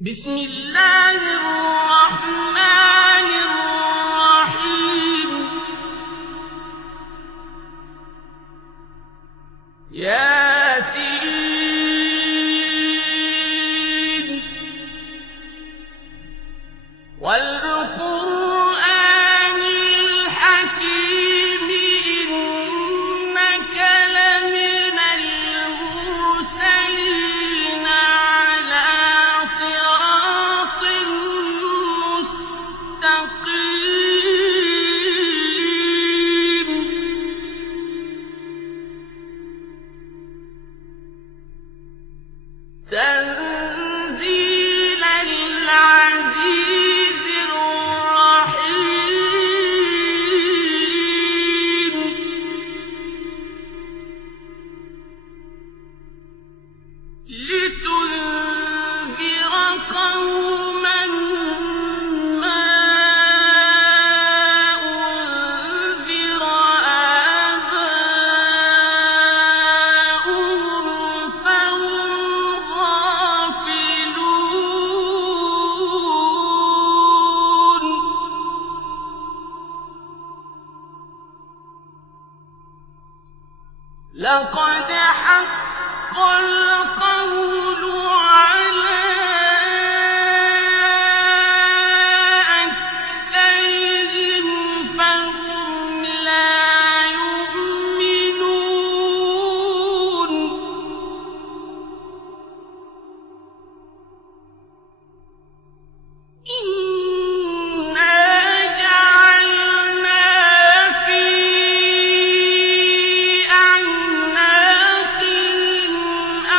بسم الله الرحمن الرحيم. ياسين والقرآن الحكيم إنك لمن المرسلين على صراط مستقيم. تنزيل العزيز الرحيم. لتنذر قوما ما أنذر آباؤهم فهم غافلون. لقد حق القول على أكثرهم فهم لا يؤمنون. إنا جعلنا في أعناقهم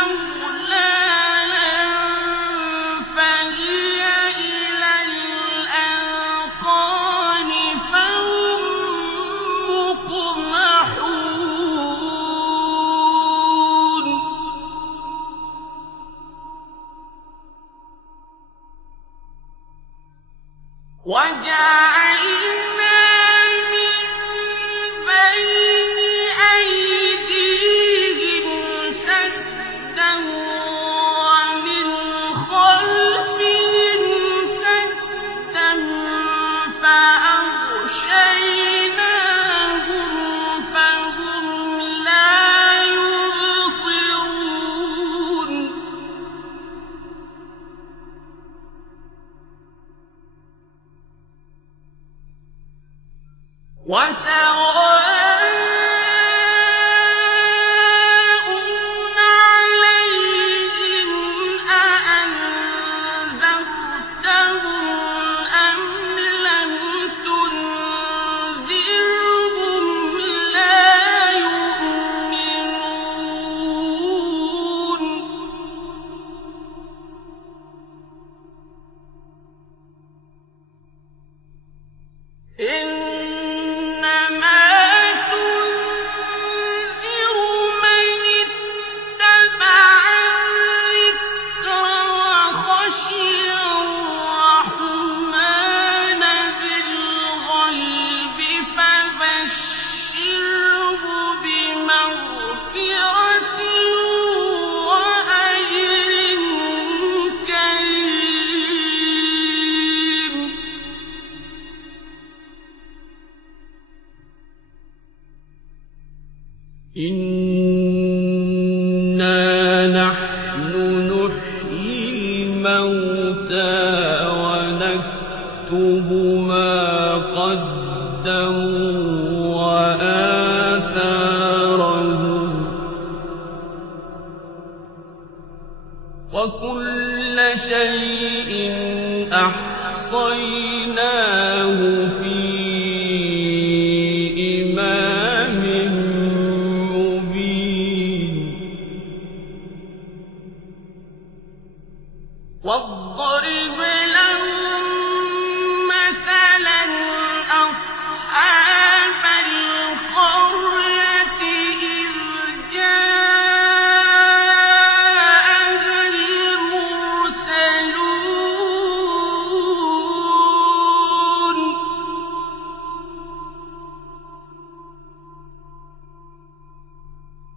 أغلالا فهي إلى الأذقان فهم مقمحون. وجعلنا من بين أيديهم سدا ومن خلفهم سدا فأغشيناهم فهم لا يبصرون. وسواء عليهم أأنذرتهم أم لم تنذرهم لا يؤمنون. إنما تنذر من اتبع الذكر وخشي الرحمن بالغيب فبشره بمغفرة وأجر كريم. إنا نحن نحيي الموتى ونكتب ما قدموا وآثارهم وكل شيء أحصيناه في إمام مبين. واضرب لهم مثلا أصحاب القرية إذ جاءها المرسلون.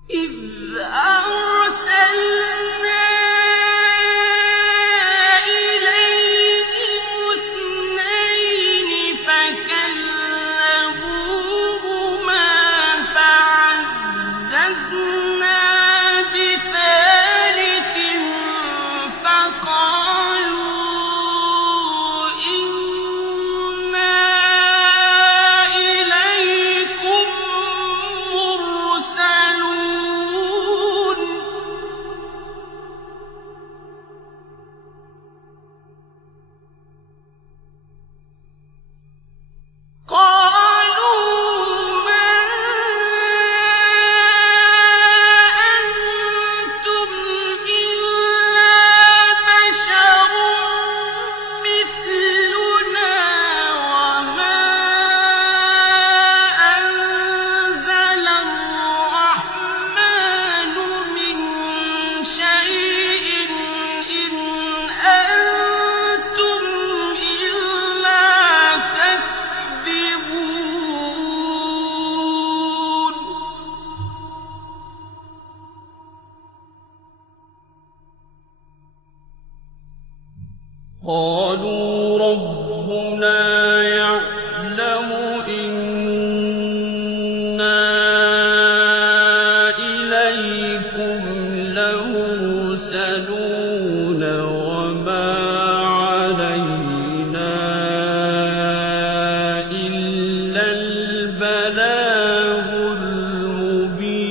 إذ أرسلنا إليهم قالوا ربنا يعلم إنا إليكم لمرسلون وما علينا إلا البلاغ المبين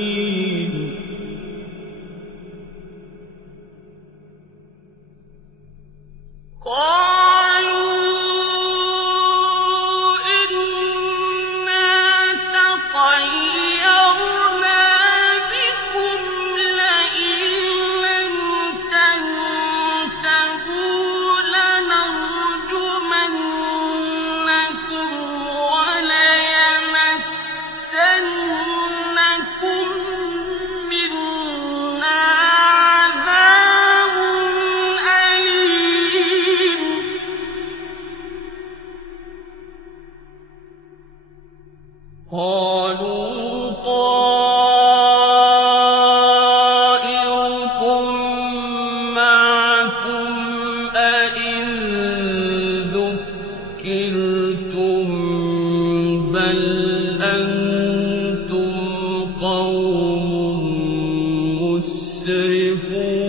قالوا طائركم معكم أئن ذكرتم بل أنتم قوم مسرفون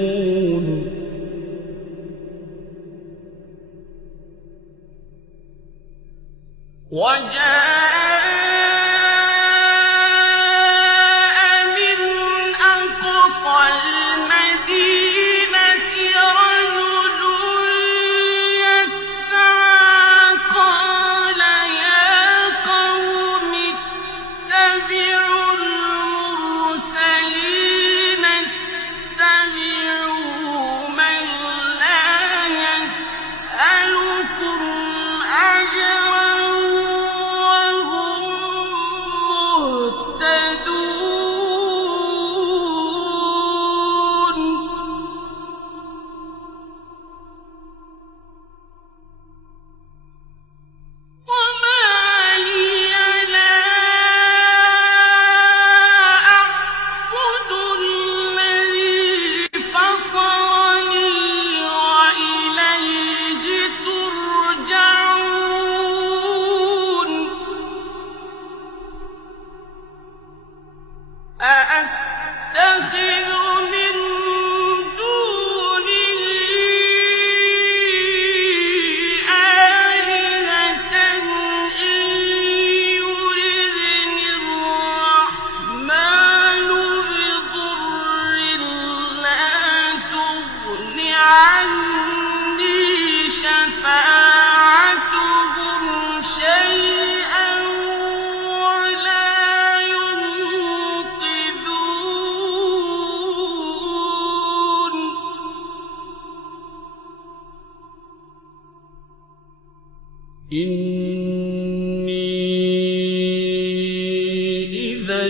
إني إذا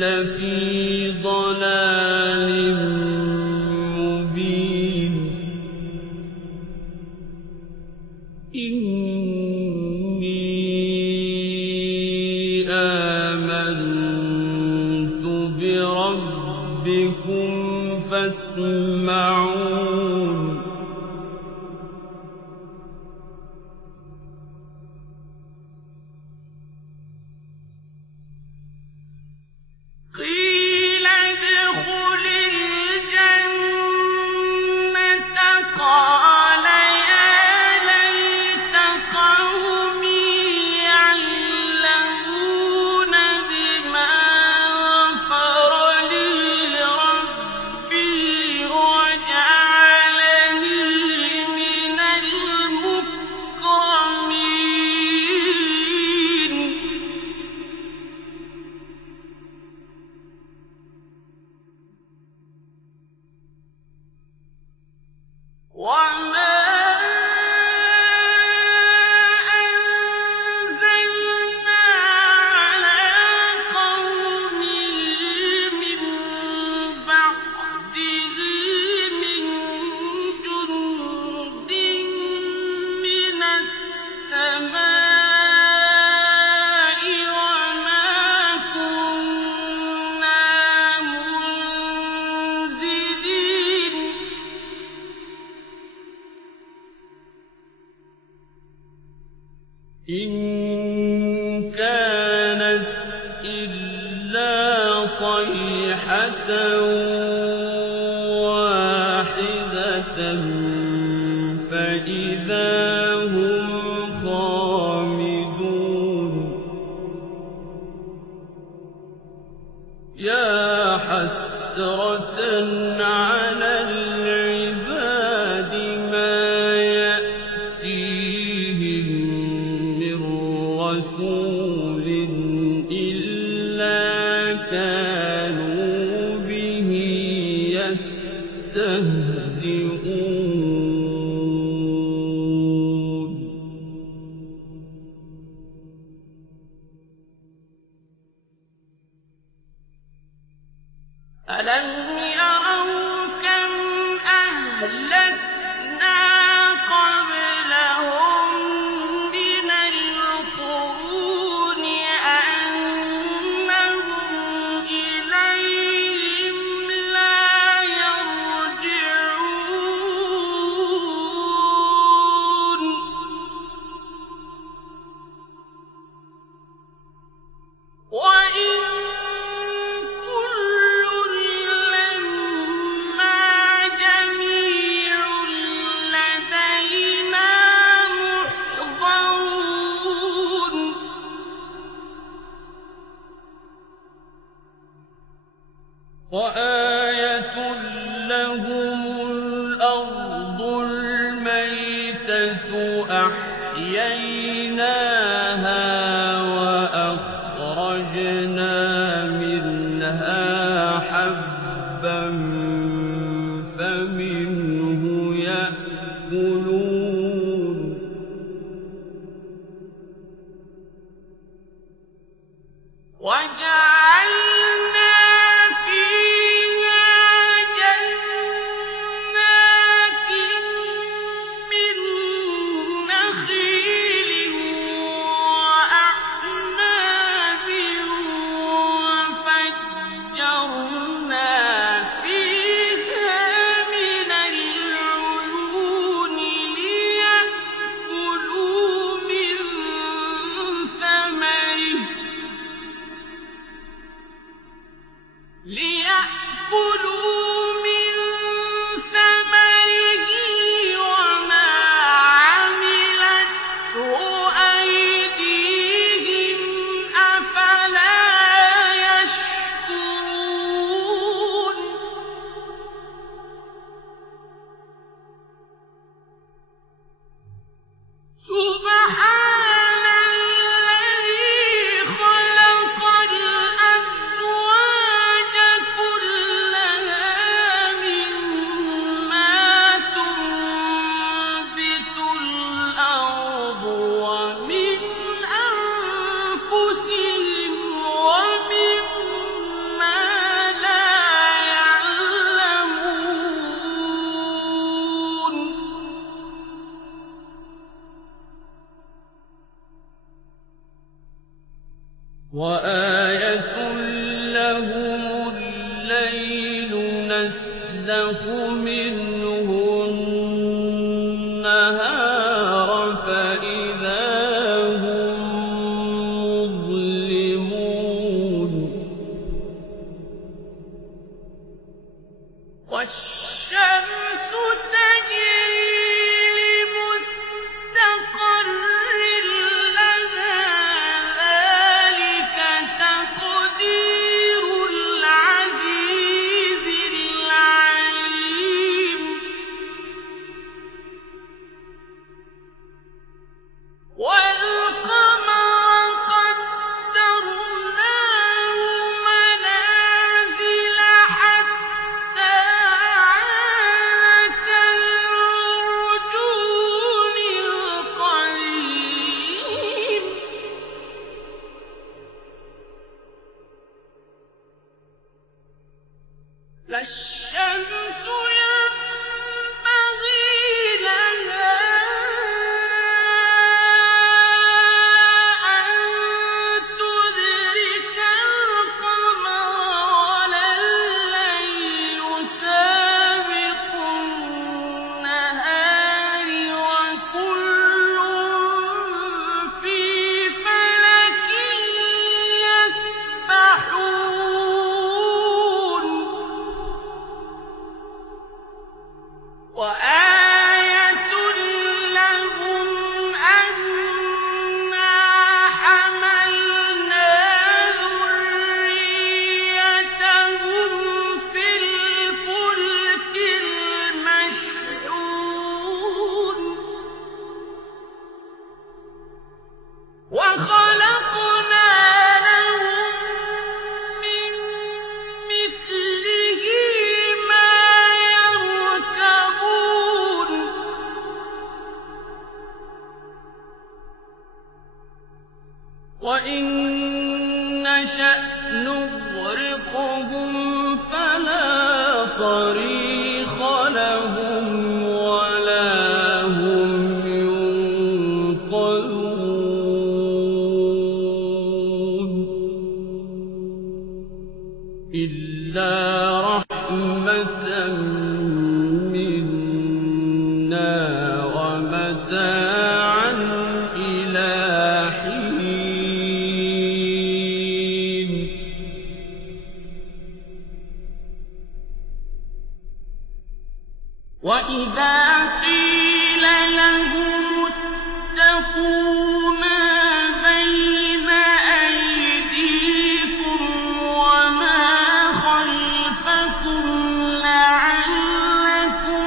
لفي ضلال مبين إني آمنت بربكم فاسمعون قيل ادخل الجنة قال يا ليت قومي يعلمون بما غفر لي ربي وجعلني من المكرمين وما أنزلنا على قومه من بعده من جند من السماء وما كنا منزلين إِن كَانَتْ إِلَّا صَيْحَةً وَاحِدَةً فَإِذَا هُمْ خَامِدُونَ يَا حَسْرَةً عَلَى الْعِبَادِ مَا يَأْتِيهِم مِّن رَّسُولٍ إِلَّا كَانُوا بِهِ يَسْتَهْزِئُونَ أَلَمْ يَرَوْا كَمْ أَهْلَكْنَا قَبْلَهُم مِّنَ الْقُرُونِ أَنَّهُمْ إِلَيْهِمْ لَا يَرْجِعُونَ وَإِن كُلٌّ لَّمَّا جَمِيعٌ لَّدَيْنَا مُحْضَرُونَ وَآيَةٌ لَّهُمُ الْأَرْضُ الْمَيْتَةُ أَحْيَيْنَاهَا وَأَخْرَجْنَا مِنْهَا حَبًّا فَمِنْهُ يَأْكُلُونَ وَجَعَلْنَا فِيهَا جَنَّاتٍ مِّن نَّخِيلٍ وَأَعْنَابٍ وَفَجَّرْنَا فِيهَا مِنَ الْعُيُونِ لِيَأْكُلُوا مِن ثَمَرِهِ وَمَا عَمِلَتْهُ أَيْدِيهِمْ ۖ أَفَلَا يَشْكُرُونَ سُبْحَانَ الَّذِي خَلَقَ الْأَزْوَاجَ كُلَّهَا مِمَّا تُنبِتُ الْأَرْضُ وَمِنْ أَنفُسِهِمْ وَمِمَّا لَا يَعْلَمُونَ وَآيَةٌ لَّهُمُ اللَّيْلُ نَسْلَخُ مِنْهُ النَّهَارَ فَإِذَا هُم مُّظْلِمُونَ وَالشَّمْسُ تَجْرِي لِمُسْتَقَرٍّ لَّهَا ۚ ذَٰلِكَ وَإِن نَّشَأْ نُغْرِقْهُمْ فَلَا صَرِيخَ لَهُمْ وَلَا هُمْ يُنقَذُونَ إِلَّا رَحْمَةً مِّنَّا وَمَتَاعًا إِلَىٰ حِينٍ وَإِذَا قِيلَ لَهُمُ اتَّقُوا مَا بَيْنَ أَيْدِيكُمْ وَمَا خَلْفَكُمْ لَعَلَّكُمْ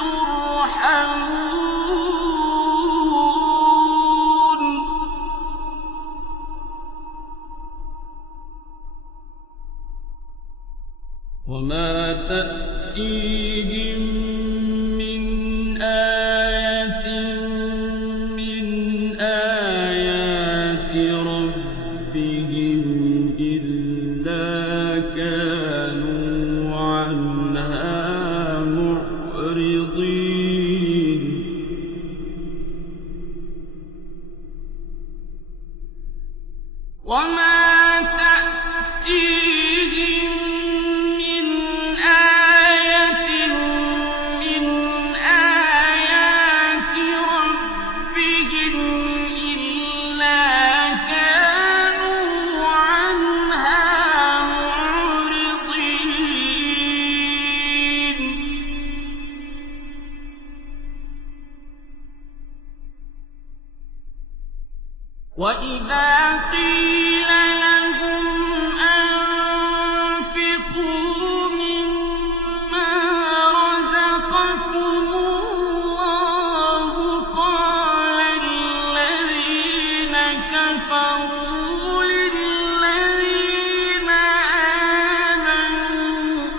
تُرْحَمُونَ وَمَا تَأْتِيهِم مِّنْ آيَةٍ مِّنْ آيَاتِ رَبِّهِمْ إِلَّا كَانُوا عَنْهَا مُعْرِضِينَ وَمَا تَأْتِيهِم مِّنْ آيَةٍ مِّنْ آيَاتِ رَبِّهِمْ إِلَّا كَانُوا عَنْهَا مُعْرِضِينَ وَإِذَا قِيلَ لَهُمْ أَنفِقُوا مِمَّا رَزَقَكُمُ اللَّهُ قَالَ الَّذِينَ كَفَرُوا لِلَّذِينَ آمَنُوا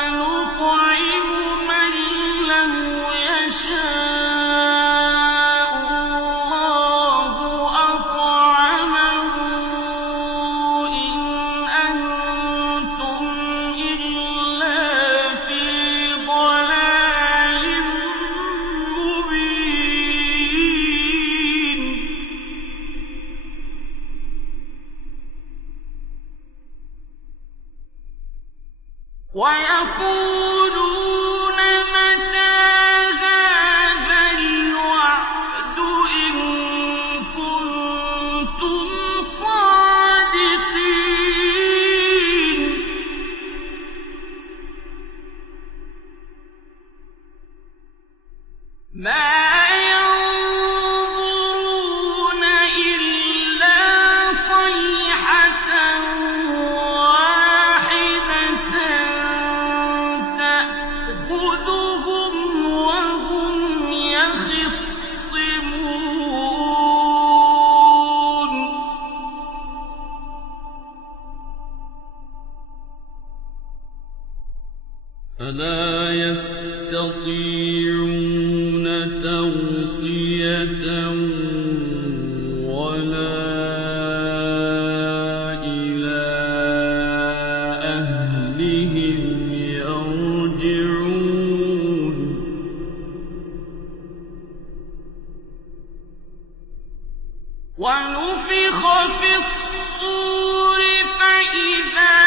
أَنُطْعِمُ مَن لَّوْ يَشَاءُ اللَّهُ أَطْعَمَهُ إِنْ أَنتُمْ إِلَّا فِي ضَلَالٍ مُّبِينٍ وَيَقُولُونَ مَتَىٰ هَٰذَا الْوَعْدُ إِن كُنتُمْ صَادِقِينَ مَا يَنظُرُونَ إِلَّا صَيْحَةً وَاحِدَةً تَأْخُذُهُمْ وَهُمْ يَخِصِّمُونَ فَلَا يَسْتَطِيعُونَ تَوْصِيَةً وَلَا إِلَىٰ أَهْلِهِمْ يَرْجِعُونَ وَنُفِخَ فِي الصُّورِ فَإِذَا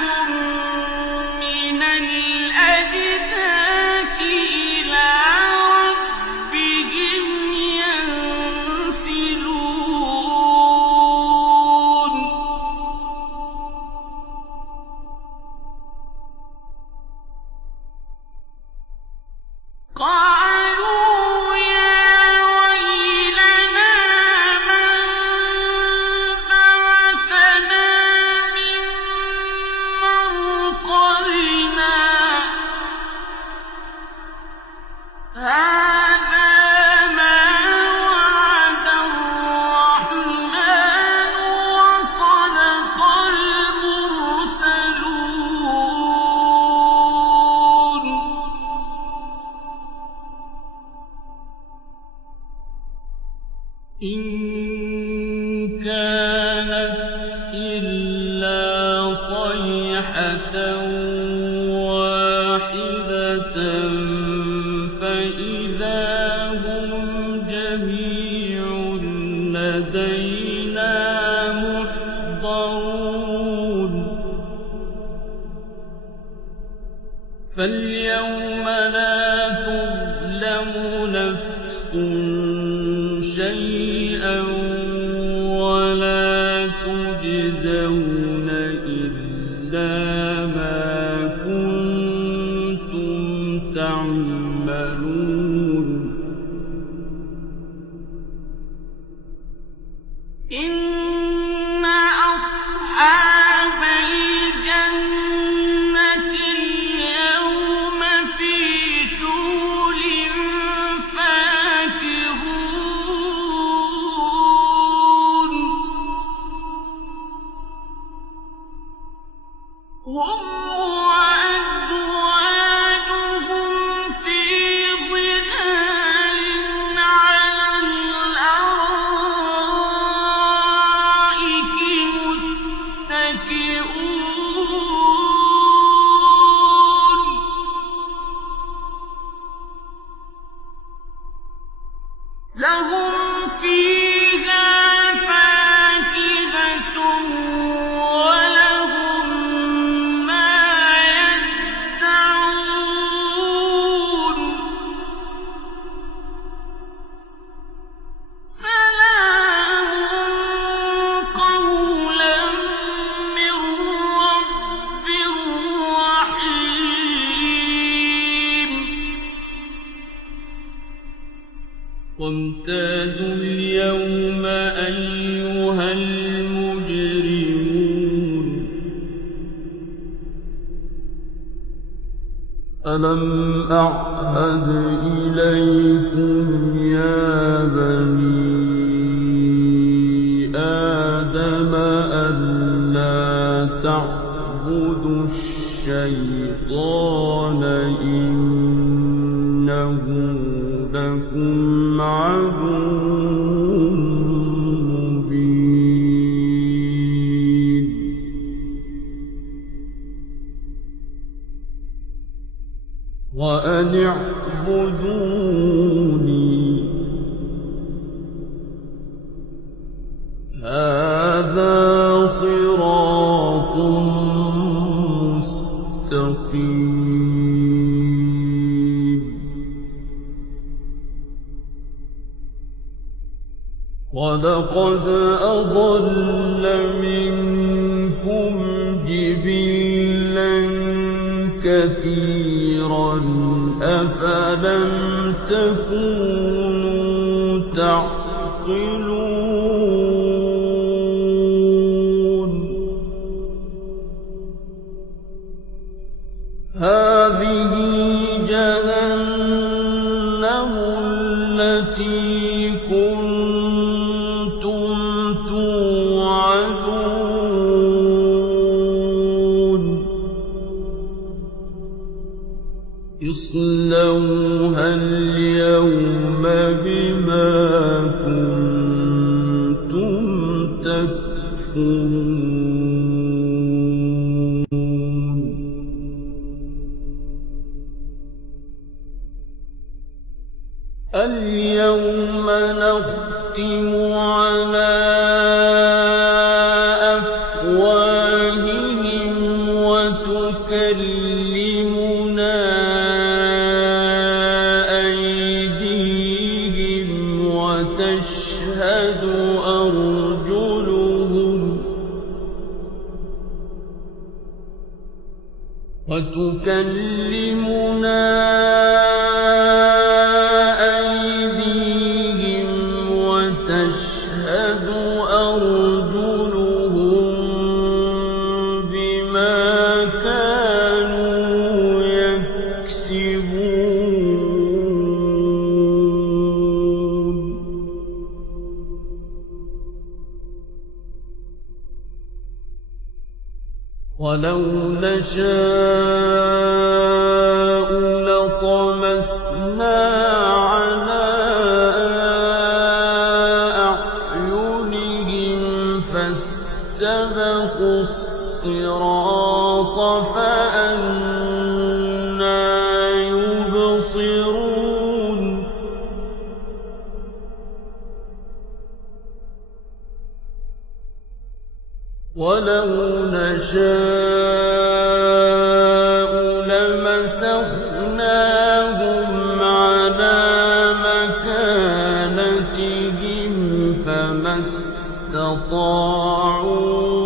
هُم مِّنَ الْأَجْدَاثِ إِلَىٰ رَبِّهِمْ يَنسِلُونَ قَالُوا يَا وَيْلَنَا مَن بَعَثَنَا إن كانت إلا صيحة واحدة فإذا هم جميع لدينا محضرون فاليوم لا تظلم نفس شيئا ولا تجزون إلا ما كنتم تعملون إن أصحاب الجنة اليوم في شغل فاكهون هم وأزواجهم في ظلال على الأرائك متكئون لهم فيها فاكهة ولهم ما يدعون سلام قولا من رب رحيم وامتازوا اليوم أيها المجرمون ألم أعهد إليكم يا بني آدم ألا تعبدوا الشيطان إنه لكم عدو مبين وأن اعبدوني هذا صراط مستقيم ولقد أضل منكم جبلا كثيرا أفلم تكونوا تعقلون هذه جهنم التي كنتم توعدون اصلوها اليوم بما كنتم تكفرون اليوم نختم على أفواههم وتكلمنا أيديهم وتشهد أرجلهم بما كانوا يكسبون ولو نشاء لطمسنا على ولو نشاء لمسخناهم على مكانتهم فما استطاعوا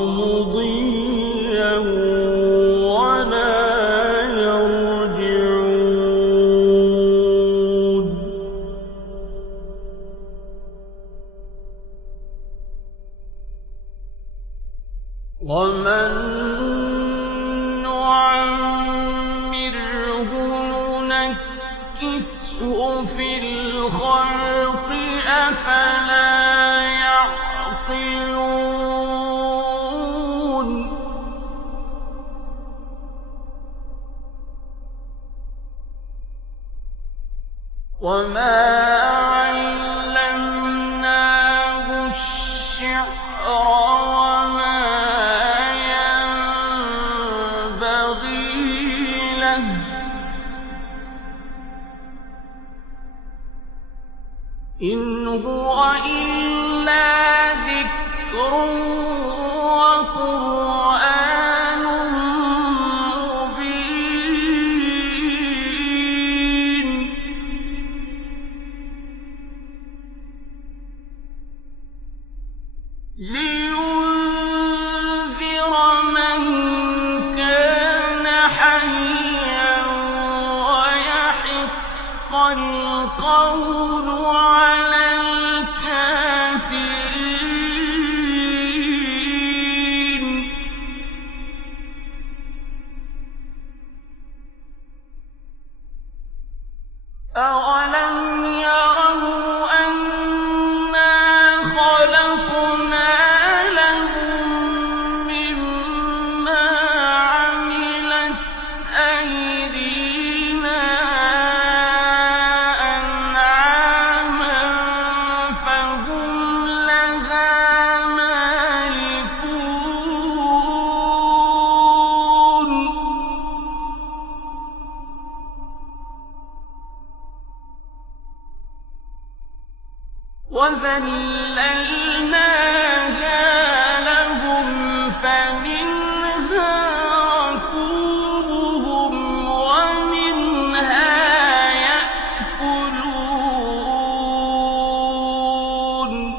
مضيا ولا يرجعون ومن نعمره ننكسه في الخلق أفلا يعقلون وما علمناه الشعر وما ينبغي له إن هو إلا ذكر وقرآن مبين لينذر من كان حيا ويحق القول على الكافرين أولم يروا أنا خلقنا لهم مما عملت أيدينا أنعاما فهم لها مالكون وذللناها لهم فمنها ركوبهم ومنها يأكلون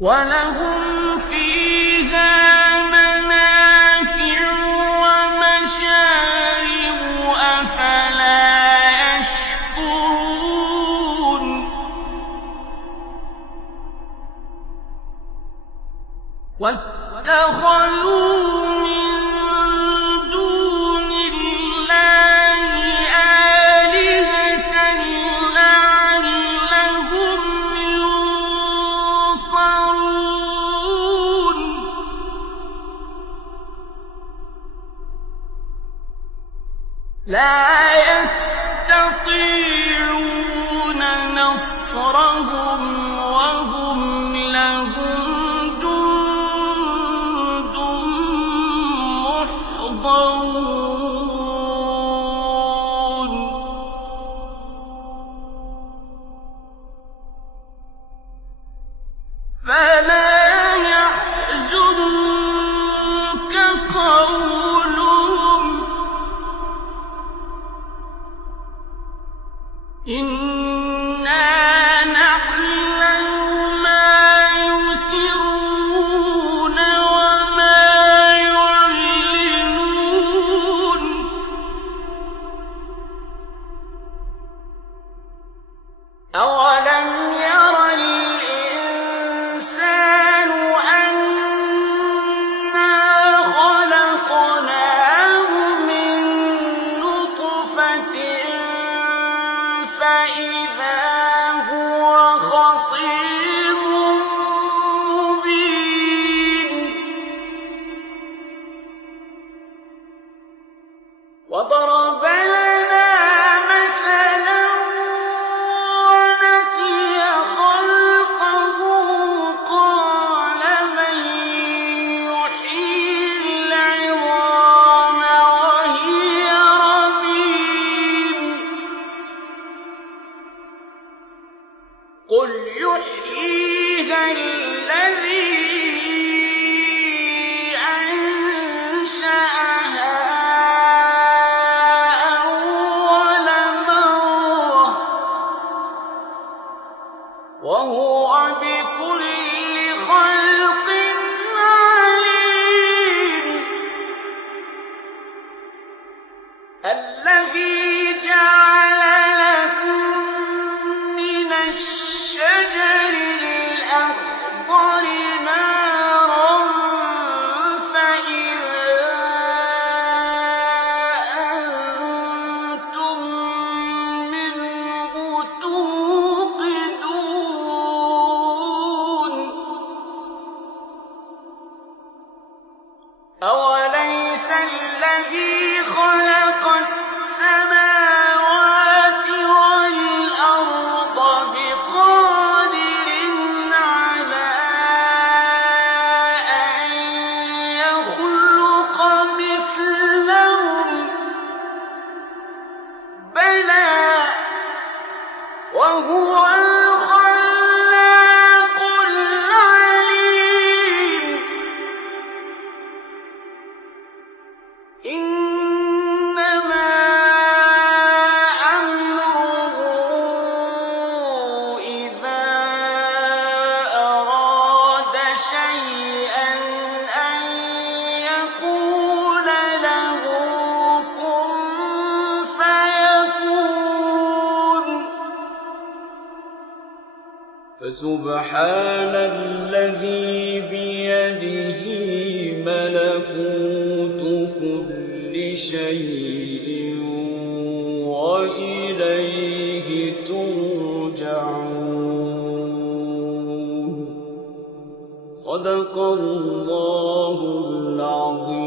ولهم فيها منافع ومشارب أفلا يشكرون واتخذوا من دون الله آلهة لعلهم ينصرون لا يستطيعون نصرهم وهم لهم جند محضرون فلا يحزنك قولهم إنا نعلم ما يسرون وما يعلنون أولم ير الإنسان أنا خلقناه من نطفة فإذا هو خصيم مبين وضرب لنا مثلا ونسي خلقه قال من يحيي العظام وهي رميم قل الذي جعل لكم من الشجر الأخضر نارا فإذا أنتم منه توقدون أوليس الذي خلق السماوات والأرض بقادر على أن يخلق مثلهم بلى وهو الخلاق العليم إنما أمره إذا أراد شيئا أن يقول له كن فيكون فسبحان الذي بيده ملكوت كل شيء وإليه ترجعون صدق الله العظيم.